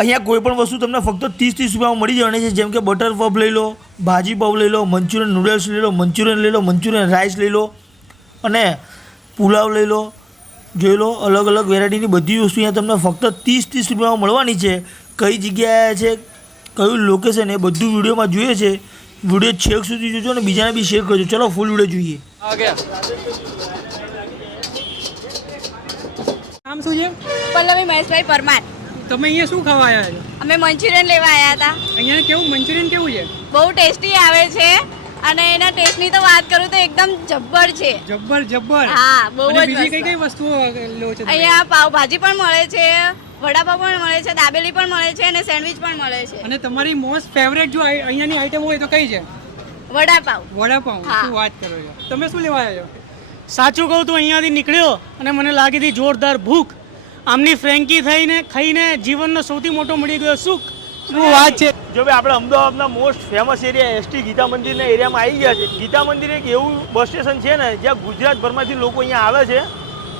અહીંયા કોઈ પણ વસ્તુ તમને ફક્ત ત્રીસ ત્રીસ રૂપિયામાં મળી જવાની છે. જેમ કે બટર પફ લઈ લો ભાજી પફ લઈ લો મંચુરિયન નૂડલ્સ લઈ લો મંચુરિયન લઈ લો મંચુરિયન રાઈસ લઈ લો અને પુલાવ લઈ લો. જોઈ લો અલગ અલગ વેરાયટીની બધી વસ્તુ અહીંયા તમને ફક્ત ત્રીસ ત્રીસ રૂપિયામાં મળવાની છે. કઈ જગ્યાએ છે કયું લોકેશન એ બધું વિડીયોમાં જોઈએ છે. વીડિયો છેક સુધી જોજો અને બીજાને બી શેર કરજો. ચલો ફૂલ વીડિયો જોઈએ. આ નામ શું છે? પલ્લવી મહેશભાઈ પરમાર. તમે અહીંયા શું ખાવા આવ્યા છો? અમે મંચુરિયન લેવા આવ્યા હતા. અહીંયા કેવું મંચુરિયન કેવું છે? બહુ ટેસ્ટી આવે છે અને એના ટેસ્ટની તો વાત કરું તો એકદમ જબ્બર છે. જબ્બર જબ્બર? હા, બહુ જ બીજી કઈ કઈ વસ્તુઓ લો છો? અહીંયા પાવભાજી પણ મળે છે વડાપાવ પણ મળે છે દાબેલી પણ મળે છે અને સેન્ડવિચ પણ મળે છે. અને તમારી મોસ્ટ ફેવરેટ જો અહીંયાની આઈટમ હોય તો કઈ છે? વડાપાવ. વડાપાઉં શું વાત કરો છો? તમે શું લેવા આવ્યા છો? સાચું કહું તો અહીંયાથી નીકળ્યો અને મને લાગી હતી જોરદાર ભૂખ. આમની ફ્રેન્કી થઈને ખાઈને જીવનનો સૌથી મોટો મળી ગયો સુખ. શું વાત છે? જો ભાઈ આપણે અમદાવાદના most famous area ST Geeta મંદિરના એરિયામાં આવી ગયા છે. ગીતા મંદિર એક એવું બસ સ્ટેશન છે ને જ્યાં ગુજરાતભરમાંથી લોકો અહીંયા આવે છે.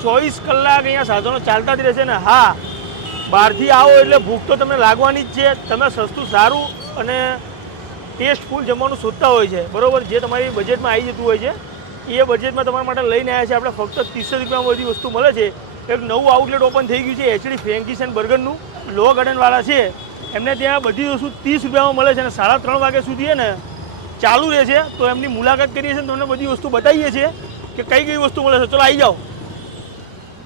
ચોવીસ કલાક અહીંયા સાધનો ચાલતા જ રહેશે ને. હા બહારથી આવો એટલે ભૂખ તો તમને લાગવાની જ છે. તમે સસ્તું સારું અને ટેસ્ટફુલ જમવાનું શોધતા હોય છે. બરાબર? જે તમારી બજેટમાં આવી જતું હોય છે. એ બજેટમાં તમારા માટે લઈને આવ્યા છે. આપણે ફક્ત ત્રીસો રૂપિયામાં બધી વસ્તુ મળે છે. એક નવું આઉટલેટ ઓપન થઈ ગયું છે એચડી ફ્રેન્કીસ એન્ડ બર્ગરનું લો ગાર્ડનવાળા છે. એમને ત્યાં બધી વસ્તુ ત્રીસ રૂપિયામાં મળે છે અને સાડા ત્રણ વાગ્યા સુધી ને ચાલુ રહે છે. તો એમની મુલાકાત કરીએ છીએ તમને બધી વસ્તુ બતાવીએ છીએ કે કઈ કઈ વસ્તુ મળે છે. ચલો આવી જાઓ.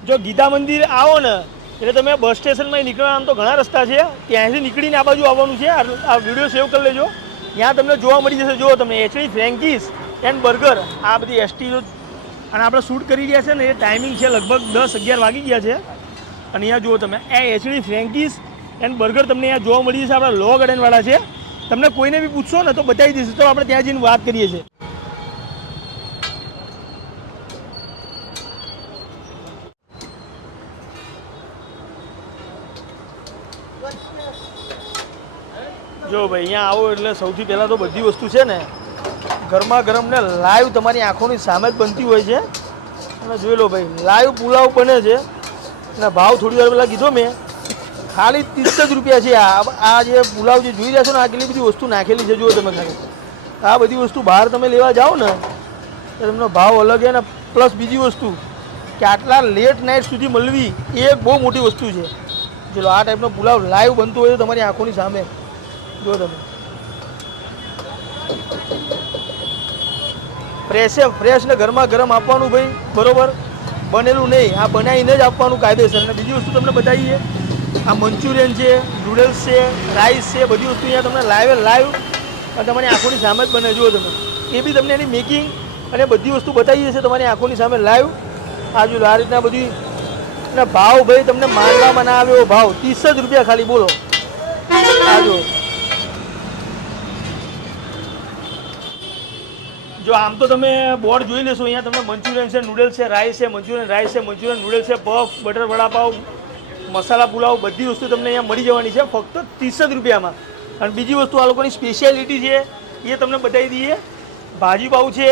જો ગીતા મંદિર આવો ને, એટલે તમે બસ સ્ટેશનમાં નીકળવા આમ તો ઘણા રસ્તા છે. ત્યાંથી નીકળીને આ બાજુ આવવાનું છે. આ વીડિયો સેવ કરી લેજો. ત્યાં તમને જોવા મળી જશે. જુઓ તમે એચડી ફ્રેન્કીસ એન્ડ બર્ગર આ બધી એસટી અને આપણે શૂટ કરી રહ્યા છે ને એ ટાઈમિંગ છે લગભગ દસ અગિયાર વાગી ગયા છે. અને અહીંયા જુઓ તમે, એ એચડી ફ્રેન્કીસ એન્ડ બર્ગર તમને અહીંયા જોવા મળી જશે, આપણા લો ગાર્ડનવાળા છે. તમને કોઈને બી પૂછશો ને તો બતાવી દઈશું. તો આપણે ત્યાં જઈને વાત કરીએ છીએ. જો ભાઈ, અહીંયા આવો એટલે સૌથી પહેલાં તો બધી વસ્તુ છે ને ગરમા ગરમ ને લાઈવ તમારી આંખોની સામે જ બનતી હોય છે. અને જોઈ લો ભાઈ લાઈવ પુલાવ બને છે. અને ભાવ થોડી વાર પહેલાં કીધો મેં, ખાલી ત્રીસ જ રૂપિયા છે. આ જે પુલાવ જે જોઈ રહ્યા છો ને, આ કેટલી બધી વસ્તુ નાખેલી છે, જુઓ તમે ખાલી. આ બધી વસ્તુ બહાર તમે લેવા જાઓ ને, તો તમને ભાવ અલગ છે ને પ્લસ બીજી વસ્તુ કે આટલા લેટ નાઇટ સુધી મળવી એ એક બહુ મોટી વસ્તુ છે. ચલો આ ટાઈપનો પુલાવ લાઈવ બનતો હોય તો તમારી આંખોની સામે. જો તમે. ફ્રેશે ફ્રેશ ને ગરમા ગરમ આપવાનું ભાઈ, બરોબર? બનેલું નહીં. આ બનાવીને જ આપવાનું કાયદેસર. અને બીજી વસ્તુ તમને બતાવીએ. આ મંચુરિયન છે નૂડલ્સ છે રાઈસ છે, બધી વસ્તુ અહીંયા તમને લાઈવ લાઈવ અને તમારી આંખોની સામે જ બને. જુઓ તમે. એ બી તમને એની મેકિંગ અને બધી વસ્તુ બતાવીએ છે તમારી આંખોની સામે લાઈવ આ જો આ રીતના બધી અને ભાવ ભાઈ તમને માનવામાં ના આવે ભાવ. ત્રીસ જ રૂપિયા ખાલી, બોલો આ જો જો આમ તો તમે બોર્ડ જોઈ લેશો, અહીંયા તમને મંચુરિયન છે નૂડલ્સ છે રાઈસ છે, મંચુરિયન રાઈસ છે, મંચુરિયન નૂડલ્સ છે પફ બટર વડાપાવ, મસાલા, પુલાવ, બધી વસ્તુ તમને અહીંયા મળી જવાની છે, ફક્ત ત્રીસ જ રૂપિયામાં. અને બીજી વસ્તુ, આ લોકોની સ્પેશિયાલિટી છે, એ તમને બતાવી દઈએ. ભાજીપાઉ છે,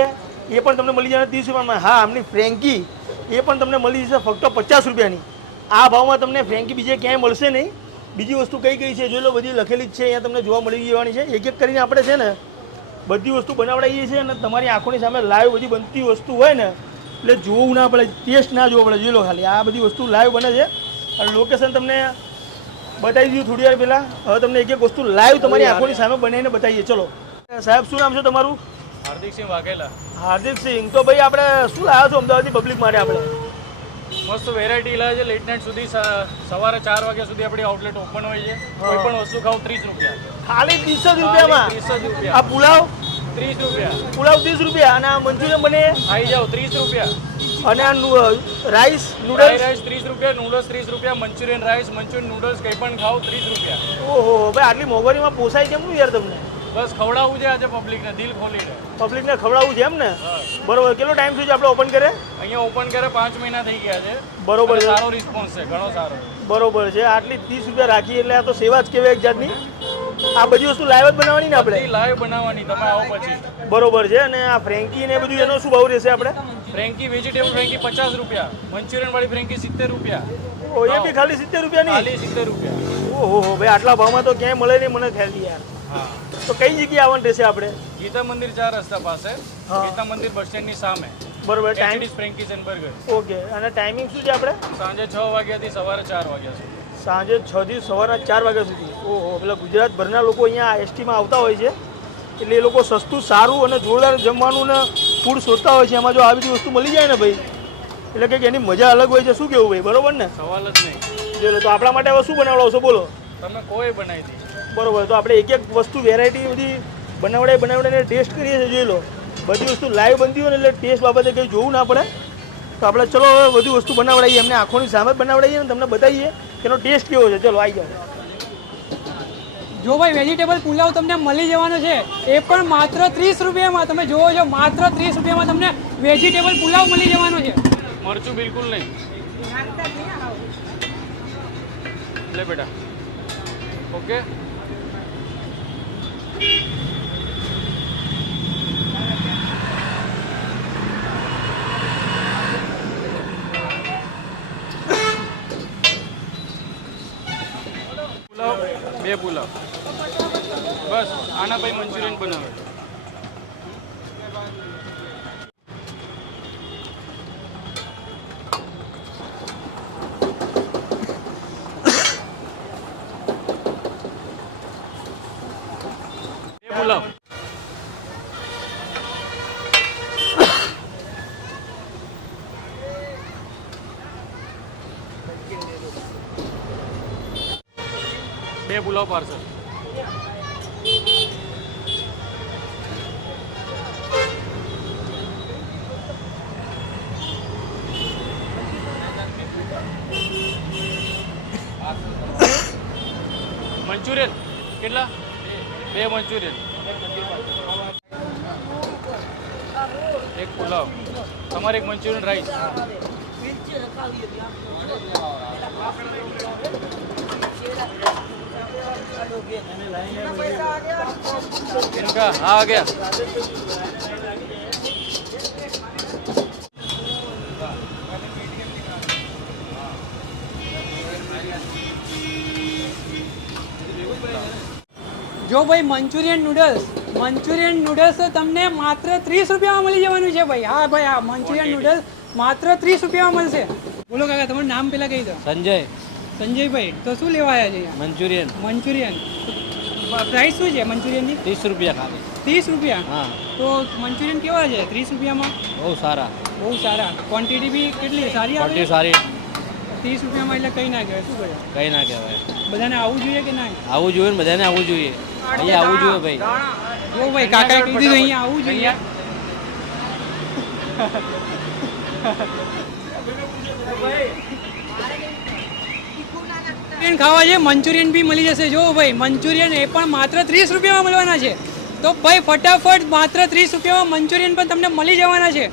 એ પણ તમને મળી જવાના ત્રીસ રૂપિયામાં. હા, આમની ફ્રેન્કી, એ પણ તમને મળી જશે ફક્ત પચાસ રૂપિયાની. આ ભાવમાં તમને ફ્રેન્કી બીજે ક્યાંય મળશે નહીં. બીજી વસ્તુ કઈ કઈ છે, જોઈ લો, બધી લખેલી જ છે, અહીંયા તમને જોવા મળી જવાની છે. એક એક કરીને આપણે છે ને બધી વસ્તુ બનાવડાવીએ છીએ અને તમારી આંખોની સામે લાઈવ બધી બનતી વસ્તુ હોય ને એટલે જોવું ના પડે ટેસ્ટ ના જોવો પડે જોઈ લો ખાલી. આ બધી વસ્તુ લાઈવ બને છે. અને લોકેશન તમને બતાવી દીધું થોડી વાર પહેલાં. હવે તમને એક એક વસ્તુ લાઈવ તમારી આંખોની સામે બનાવીને બતાવીએ. ચલો. સાહેબ શું નામ છે તમારું? હાર્દિકસિંહ વાઘેલા. હાર્દિક સિંહ. તો ભાઈ આપણે શું લાવ્યા છો અમદાવાદની પબ્લિક માટે આપણે? મસ્ત વેરાયટી લાવે છે. લેટ નાઇટ સુધી સવારે ચાર વાગ્યા સુધી આપણી આઉટલેટ ઓપન હોય છે. કોઈ પણ વસ્તુ ખાવ ત્રીસ રૂપિયા. ખાલી ત્રીસ જ રૂપિયામાં? ત્રીસ જ આ પુલાવ? ત્રીસ રૂપિયા. પુલાવ ત્રીસ રૂપિયા. અને આ મંચુરિયન બને? આવી જાઓ ત્રીસ રૂપિયા. અને આ નુ- રાઈસ નૂડલ્સ રાઈસ ત્રીસ રૂપિયા નૂડલ્સ ત્રીસ રૂપિયા મંચુરિયન રાઈસ મંચુરિયન નૂડલ્સ કંઈ પણ ખાવ ત્રીસ રૂપિયા. ઓહો ભાઈ આટલી મોંઘવારીમાં પોસાય કેમનું યાર તમને? બસ ખવડાવવું છે આજે પબ્લિકને દિલ ખોલીને પબ્લિકને ખવડાવવું છે એમ ને? બરોબર કેટલો ટાઈમ થયો છે આપણે ઓપન કરે? અહીંયા ઓપન કરે પાંચ મહિના થઈ ગયા છે. બરોબર સારો રિસ્પોન્સ છે ઘણો સારો. બરોબર છે. આટલી ત્રીસ રૂપિયા રાખી એટલે આ તો સેવા જ કહેવાય એક જાતની. આ બધી વસ્તુ લાઈવ જ બનાવવાની ને આપણે? લાઈવ બનાવવાની તમે આવો પછી. બરોબર છે. અને આ ફ્રેન્કી ને બધું એનો શું ભાવ રહેશે આપણે? ફ્રેન્કી વેજીટેબલ ફ્રેન્કી પચાસ રૂપિયા. મંચુરિયન વાળી ફ્રેન્કી સિત્તેર રૂપિયા. એ બી ખાલી સિત્તેર રૂપિયા નહીં ખાલી સિત્તેર રૂપિયા. ઓહો ભાઈ આટલા ભાવમાં તો ક્યાંય મળે નહીં મને ખ્યાલ યાર. તો કઈ જગ્યાએ આવવાનું રહેશે આપણે? ગીતા મંદિર ચાર રસ્તા પાસે. ગીતા મંદિર બસ સ્ટેન્ડની સામે. બરોબર time is frankies and burger okay અને ટાઈમિંગ શું છે આપણે? સાંજે છ વાગ્યાથી સવારે ચાર વાગ્યા સુધી. સાંજે છ થી સવારના ચાર વાગ્યા સુધી. ઓહો એટલે ગુજરાતભરના લોકો અહીંયા એસટીમાં આવતા હોય છે. એટલે એ લોકો સસ્તું સારું અને જોરદાર જમવાનું ને ફૂડ શોધતા હોય છે. એમાં જો આવી બધી વસ્તુ મળી જાય ને ભાઈ એટલે કે એની મજા અલગ હોય છે. શું કેવું ભાઈ? બરોબર ને? સવાલ જ નહીં. જો તો આપણા માટે હવે શું બનાવડો છો બોલો. તમે કોઈ બનાવી બરોબર તો આપણે એક એક વસ્તુ વેરાયટી બધી બનાવડાઈ બનાવડાઈને ટેસ્ટ કરીએ છીએ જોઈ લો. બધી વસ્તુ લાઈવ બનતી હોય ને એટલે ટેસ્ટ બાબતે કંઈ જોવું ના પડે. તો આપણે ચલો હવે બધી વસ્તુ બનાવડાવીએ એમને આંખોની સામે બનાવડાવીએ ને તમને બતાવીએ કે એનો ટેસ્ટ કેવો છે. ચલો આવી જાઓ. જો ભાઈ વેજીટેબલ પુલાવ તમને મળી જવાનો છે એ પણ માત્ર ત્રીસ રૂપિયામાં. તમે જોવો છો માત્ર ત્રીસ રૂપિયામાં તમને વેજીટેબલ પુલાવ મળી જવાનો છે. મરચું બિલકુલ નહીં. લે બેટા. ઓકે? પુલાવ બે પુલાવ બસ આના ભાઈ મંચુરિયન બનાવે પુલાવ બે પુલાવ પાર્સલ મંચુરિયન કેટલા? બે મંચુરિયન. એક પુલાવ તમારે એક મંચુરિયન રાઈસ इनका आ गया જો ભાઈ મંચુરિયન નૂડલ્સ મંચુરિયન નૂડલ્સ તમને માત્ર ત્રીસ રૂપિયામાં મળી જવાનું છે ભાઈ. હા ભાઈ હા મંચુરિયન નૂડલ્સ માત્ર ત્રીસ રૂપિયામાં મળશે. બોલો કાકા તમારું નામ પેલા કહી દો. સંજય. સંજયભાઈ તો શું લેવા આવ્યા છે મંચુરિયન. મંચુરિયન. પ્રાઇસ શું છે મંચુરિયનની? ત્રીસ રૂપિયા ખાલી. ત્રીસ રૂપિયા? હા. તો મંચુરિયન કેવા છે? ત્રીસ રૂપિયામાં? બહુ સારા. બહુ સારા. ક્વોન્ટિટી બી કેટલી? સારી આવે? સારી. ત્રીસ રૂપિયામાં એટલે કંઈ ના કહેવાય. શું કહેવાય? કંઈ ના કહેવાય. બધાને આવવું જોઈએ કે ના? આવું જોઈએ ને બધાને આવવું જોઈએ. અહીંયા આવવું જોઈએ ભાઈ. જો ભાઈ કાકાએ કહી દીધું અહીંયા આવવું જોઈએ. મંચુરિયન ખાવા છે મંચુરિયન બી મળી જશે. જો ભાઈ મંચુરિયન એ પણ માત્ર ત્રીસ રૂપિયામાં મળવાના છે. તો ભાઈ ફટાફટ માત્ર ત્રીસ રૂપિયામાં મંચુરિયન પણ તમને મળી જવાના છે.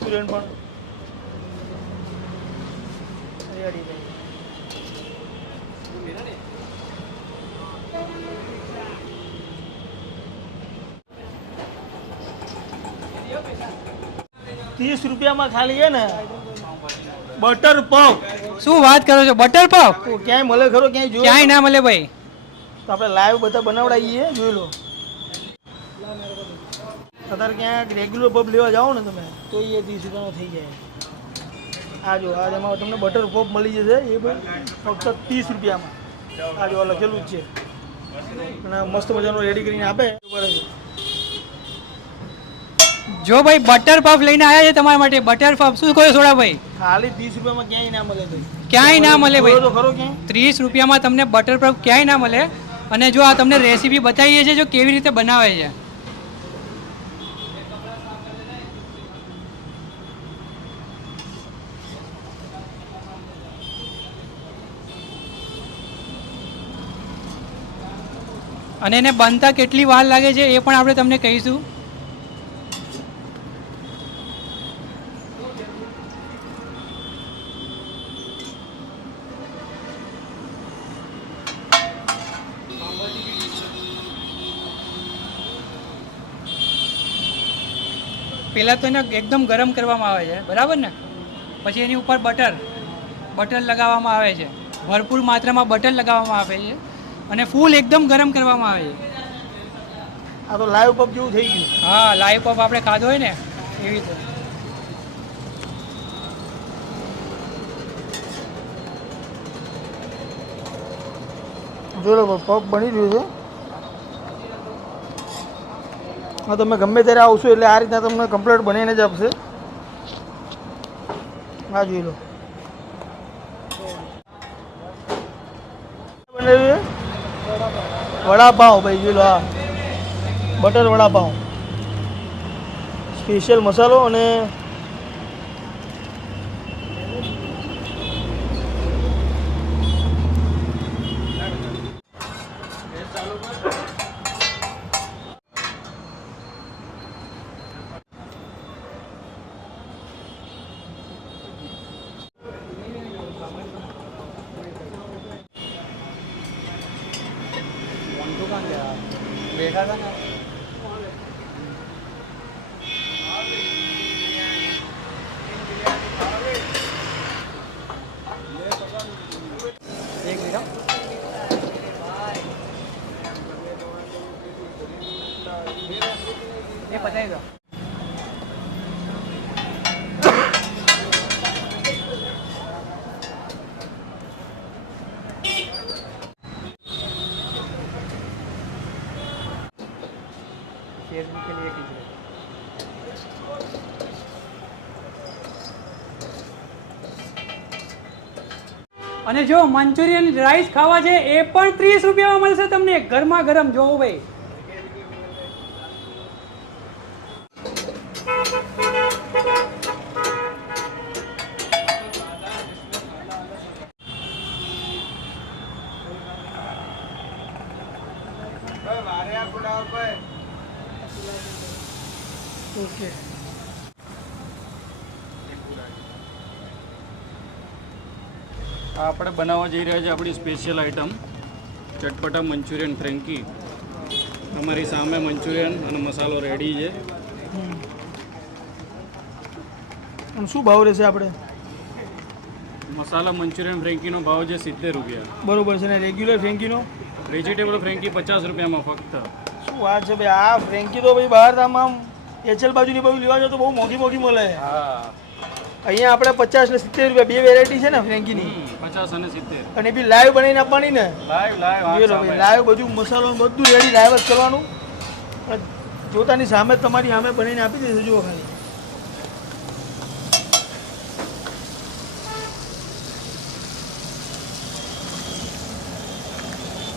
સ્ટુડન્ટ પણ. ત્રીસ રૂપિયામાં ખાલી છે ને. બટર પાવ શું વાત કરો છો? બટર પાવ ક્યાંય મળે ખરો ક્યાંય જો ક્યાંય ના મળે ભાઈ. તો આપણે લાઈવ બધા બનાવડાવીએ જોઈ લો. અત્યારે ક્યાંક રેગ્યુલર પબ લેવા જાઓ ને તમે તો એ ત્રીસ રૂપિયાનો થઈ જાય. આ જો આ એમાં તમને બટર પબ મળી જશે એ પણ ફક્ત ત્રીસ રૂપિયામાં. આ જો લખેલું જ છે. અને મસ્ત મજાનું રેડી કરીને આપે. જો ભાઈ બટર પફ લઈને આવ્યા છે તમારા માટે બટર પફ શું કહો સોડા ભાઈ? ખાલી ત્રીસ રૂપિયામાં ક્યાંય ના મળે ભાઈ. ક્યાંય ના મળે ભાઈ. ત્રીસ રૂપિયામાં તમને બટર પફ ક્યાંય ના મળે. અને જો આ તમને રેસીપી બતાવીએ છીએ જો કેવી રીતે બનાવે છે. અને એને બનતા કેટલી વાર લાગે છે એ પણ આપણે તમને કહીશું. પહેલાં તો એને એકદમ ગરમ કરવામાં આવે છે, બરાબર ને? પછી એની ઉપર બટર બટર લગાવવામાં આવે છે. ભરપૂર માત્રામાં બટર લગાવવામાં આવે છે. અને ફૂલ એકદમ ગરમ કરવામાં આવે છે. આ તો લાઈવ પપ જેવું થઈ ગયું. હા લાઈવ પપ આપણે ખાધો હોય ને એવી રીતે. જોડો પપ બની રહ્યું છે. હા તમે ગમે ત્યારે આવશો એટલે આ રીતના તમને કમ્પ્લેટ બનીને જ આપશે. હા જોઈ લો બનાવ્યું છે વડાપાઉં ભાઈ જોઈ લો આ. બટર વડાપાઉં સ્પેશિયલ મસાલો અને એક शेरनी के लिए कीजिए અને જો મંચુરિયન રાઈસ ખાવા છે એ પણ ત્રીસ રૂપિયામાં મળશે તમને ગરમા ગરમ જોવો ભાઈ આપણે બનાવવા જઈ રહ્યા છે આપણી સ્પેશિયલ આઈટમ ચટપટા મંચુરિયન ફ્રેન્કી. અમારી સામે મંચુરિયન અને મસાલો રેડી છે. શું ભાવ રહેશે આપણે? મસાલા મંચુરિયન ફ્રેન્કીનો ભાવ છે સિત્તેર રૂપિયા. બરોબર છે ને રેગ્યુલર ફ્રેન્કીનો? વેજીટેબલ ફ્રેન્કી પચાસ રૂપિયામાં ફક્ત. શું વાત છે ભાઈ આ ફ્રેન્કી તો ભાઈ બહાર આમ એચએલ બાજુની બાજુ લેવા જાવ તો બહુ મોંઘી મોંઘી મળે. હા. અહીંયા આપણે પચાસ ને સિત્તેર રૂપિયા બે વેરાયટી છે ને ફ્રેન્કીની. પચાસ અને સિત્તેર. અને એ બી લાઈવ બનાવીને આપવાની ને? લાઈવ લાઈવ લાઈવ બધું મસાલો બધું રેડી લાઈવ જ કરવાનું. જોતાની સામે તમારી સામે બનાવીને આપી દેશે જુઓ ખાલી.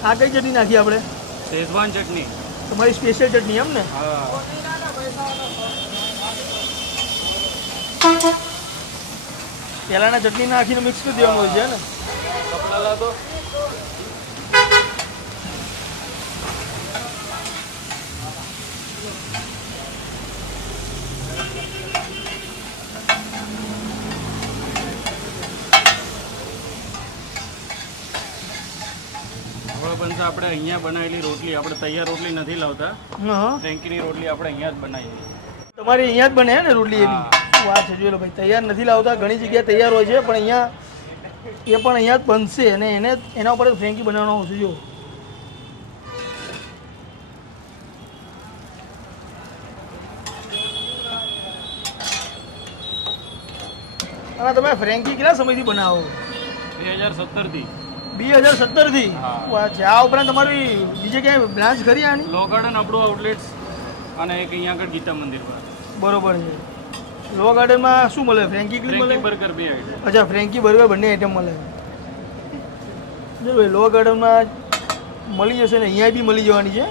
આ કઈ ચટણી નાખી આપણે? શેઝવાન ચટણી. તમારી સ્પેશિયલ ચટણી એમ ને? હા. પહેલાના ચટણી નાખીને મિક્સ કરી દેવાનું હોય છે ને? આપણે અહીંયા બનાવેલી રોટલી આપણે તૈયાર રોટલી નથી લાવતા. હા. ફ્રેન્કીની રોટલી આપણે અહીંયા જ બનાવીએ. તમારી અહીંયા જ બને હે ને રોટલી એની? શું વાત છે? જોયેલો ભાઈ તૈયાર નથી લાવતા ઘણી જગ્યાએ તૈયાર હોય છે પણ અહીંયા એ પણ અહીંયા જ બનશે અને એને એના ઉપર ફ્રેન્કી બનાવવાનો આવશે જો અને તમે ફ્રેન્કી કેટલા સમયથી બનાવો? બે હજાર સત્તરથી. બે હજાર સત્તરથી? હા. વાત છે? આ ઉપરાંત તમારી બીજે ક્યાંય બ્રાન્ચ ખરી આની? લો આપણું આઉટલેટ્સ અને એક અહીંયા આગળ ગીતા મંદિર પર. બરોબર છે. લો ગાર્ડનમાં શું મળે? ફ્રેન્કી ક્લિક મળે? બર્ગર બે આઈટમ અચ્છા ફ્રેન્કી બર્ગર બંને આઈટમ મળે. જો ભાઈ લો ગાર્ડનમાં મળી જશે ને અહીંયા બી મળી જવાની છે.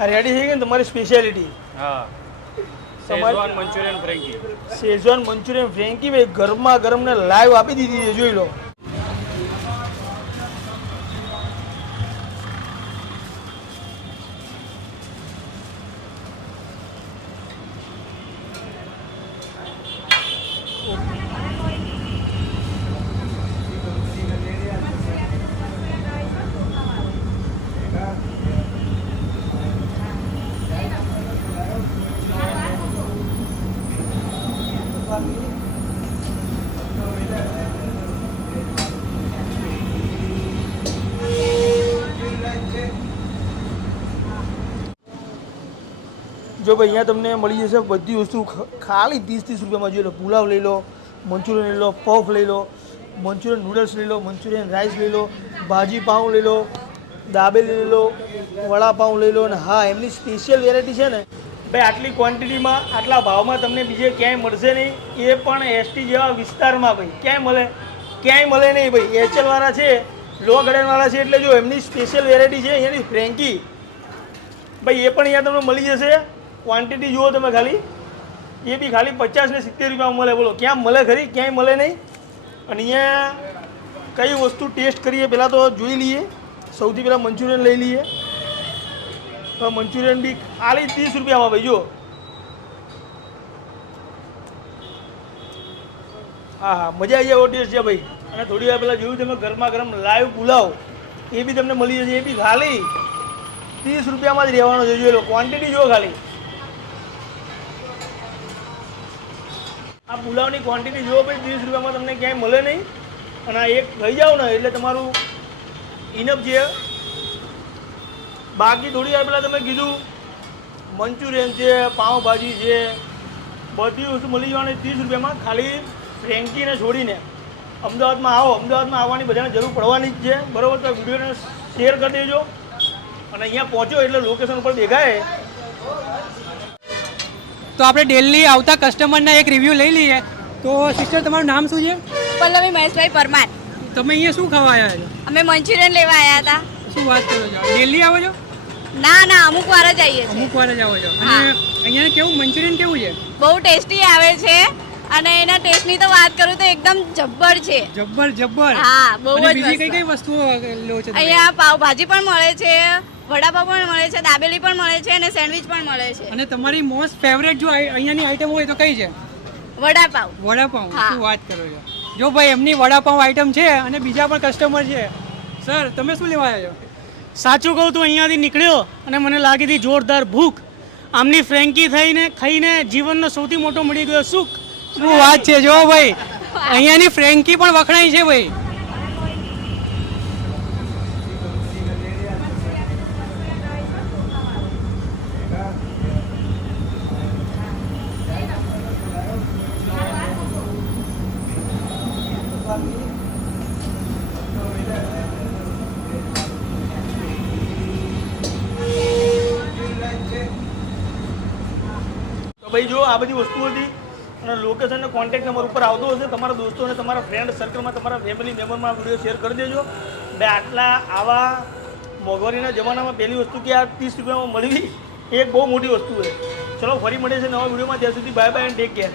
આ રેડી થઈ ગઈ ને તમારી સ્પેશિયાલિટી હા. Schezwan manchurian frankie. Schezwan manchurian frankie ભાઈ ગરમા ગરમ ને લાઈવ આપી દીધી છે જોઈ લો. જો ભાઈ, અહીંયા તમને મળી જશે બધી વસ્તુ. ખાલી ત્રીસ ત્રીસ રૂપિયામાં જોઈ લો, પુલાવ લઈ લો, મંચુરિયન લઈ લો, પફ લઈ લો, મંચુરિયન નૂડલ્સ લઈ લો, મંચુરિયન રાઈસ લઈ લો, ભાજી પાઉં લઈ લો દાબેલી લઈ લો વડાપાઉં લઈ લો અને હા, એમની સ્પેશિયલ વેરાયટી છે ને. ભાઈ, આટલી ક્વોન્ટિટીમાં આટલા ભાવમાં તમને બીજે ક્યાંય મળશે નહીં. એ પણ એસટી જેવા વિસ્તારમાં ભાઈ, ક્યાંય મળે ક્યાંય મળે નહીં ભાઈ. એચએલવાળા છે લો ગડનવાળા છે, એટલે જો એમની સ્પેશિયલ વેરાયટી છે, એની ફ્રેન્કી ભાઈ, એ પણ અહીંયા તમને મળી જશે. ક્વોન્ટિટી જુઓ તમે ખાલી. એ બી ખાલી પચાસ ને સિત્તેર રૂપિયામાં મળે. બોલો, ક્યાં મળે ખરી, ક્યાંય મળે નહીં. અને અહીંયા કઈ વસ્તુ ટેસ્ટ કરીએ પહેલાં તો જોઈ લઈએ. સૌથી પહેલાં મંચુરિયન લઈ લઈએ. મંચુરિયન બી ખાલી ત્રીસ રૂપિયામાં ભાઈ જો હા હા, મજા આવી જાય ટેસ્ટ છે ભાઈ. અને થોડી વાર પહેલાં જોયું તમે ગરમા ગરમ લાઈવ પુલાવ. એ બી તમને મળી જશે. એ બી ખાલી ત્રીસ રૂપિયામાં જ રહેવાનો છે. જોઈ લો ક્વોન્ટિટી જુઓ ખાલી. આ પુલાવની ક્વોન્ટિટી જુઓ ભાઈ, ત્રીસ રૂપિયામાં તમને ક્યાંય મળે નહીં. અને આ એક લઈ જાઓ ને, એટલે તમારું ઇનફ છે બાકી થોડી વાર પહેલાં તમે કીધું, મંચુરિયન છે, પાઉંભાજી છે, બધી વસ્તુ મળી જવાની ત્રીસ રૂપિયામાં. ખાલી ફ્રેન્કીને છોડીને અમદાવાદમાં આવો. અમદાવાદમાં આવવાની બધાને જરૂર પડવાની જ છે. બરાબર, તો વિડીયોને શેર કરી દેજો. અને અહીંયા પહોંચો એટલે લોકેશન ઉપર દેખાય. તો આપણે ડેલી આવતા કસ્ટમરના એક રિવ્યૂ લઈ લઈએ. તો સિસ્ટર તમારું નામ શું છે? પલ્લવી મહેશભાઈ પરમાર. તમે અહીંયા શું ખાવા આવ્યા છો? અમે મંચુરિયન લેવા આવ્યા હતા. શું વાત કરો છો? ડેલી આવો છો? ના ના અમુક વાર જ આવીએ છીએ. અમુક વાર જ આવો છો. અને અહીંયા કેવું મંચુરિયન કેવું છે? બહુ ટેસ્ટી આવે છે અને એના ટેસ્ટની તો વાત કરું તો એકદમ જબ્બર છે. જબ્બર જબ્બર. હા બહુ જ બીજી કઈ કઈ વસ્તુઓ લો છો અહીંયા પાવભાજી પણ મળે છે વડાપાવ પણ મળે છે દાબેલી પણ મળે છે અને સેન્ડવિચ પણ મળે છે. અને તમારી મોસ્ટ ફેવરેટ જો આઈ- અહીંયાની આઈટમ હોય તો કઈ છે? વડાપાવ. વડાપાઉં શું વાત કરો છો? જો ભાઈ એમની વડાપાઉં આઈટમ છે અને બીજા પણ કસ્ટમર છે. સર તમે શું લેવા આવ્યા છો? સાચું કહું તો અહીંયાથી નીકળ્યો અને મને લાગી હતી જોરદાર ભૂખ. આમની ફ્રેન્કી થઈને ખાઈને જીવનનો સૌથી મોટો મળી ગયો સુખ. શું વાત છે? જો ભાઈ અહીંયાની ફ્રેન્કી પણ વખણાય છે ભાઈ. ભાઈ, જો આ બધી વસ્તુઓ હતી અને લોકેશન અને કોન્ટેક્ટ નંબર ઉપર આવતો હશે, તમારા દોસ્તો અને તમારા ફ્રેન્ડ સર્કલમાં તમારા ફેમિલી મેમ્બરમાં વીડિયો શેર કરી દેજો. બે આટલા આવા મોંઘવારીના જમાનામાં પહેલી વસ્તુ કે આ ત્રીસ રૂપિયામાં મળવી એ બહુ મોટી વસ્તુ છે. ચલો, ફરી મળે છે નવા વિડીયોમાં ત્યાં સુધી bye bye and take care